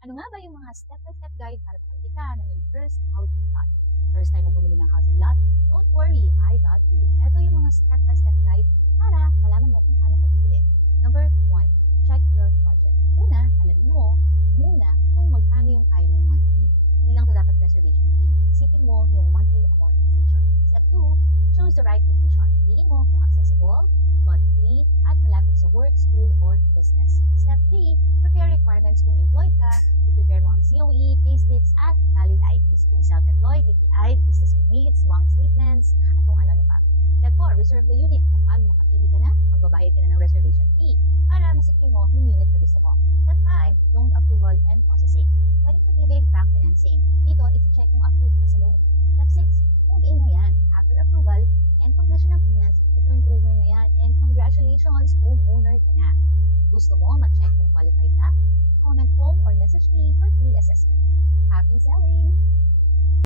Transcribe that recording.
Ano nga ba yung mga step-by-step guide para makabili ka ng iyong first house and lot? First time mo bumili ng house and lot? Don't worry, I got you. Ito yung mga step-by-step guide para malaman mo kung paano ka bibili. Number 1, check your budget. Una, alamin mo muna kung magkano yung kaya mong monthly. Hindi lang to dapat reservation fee. Isipin mo yung monthly amortization. Step 2, choose the right location. Piliin mo kung accessible, flood-free, at malapit sa work, school, or business. Step 3, prepare requirements kung employed ka. I-prepare mo ang COE, payslips, at valid IDs. Kung self-employed, DTI, business needs, bank statements, at kung ano-ano pa. Step 4, reserve the unit. Kapag nakapili ka na, magbabayad ka na ng reservation fee para masecure mo yung unit na gusto mo. Step 5, loan approval and processing. Pwedeng pag-ibig, bank financing. Dito, iti-check kung approved ka sa loan. Step 6, move in na yan. After approval and completion ng payments, ito-turn over na yan. And congratulations, homeowner ka na. Gusto mo ma-check kung qualified ka? Comment home or message me for free assessment. Happy selling!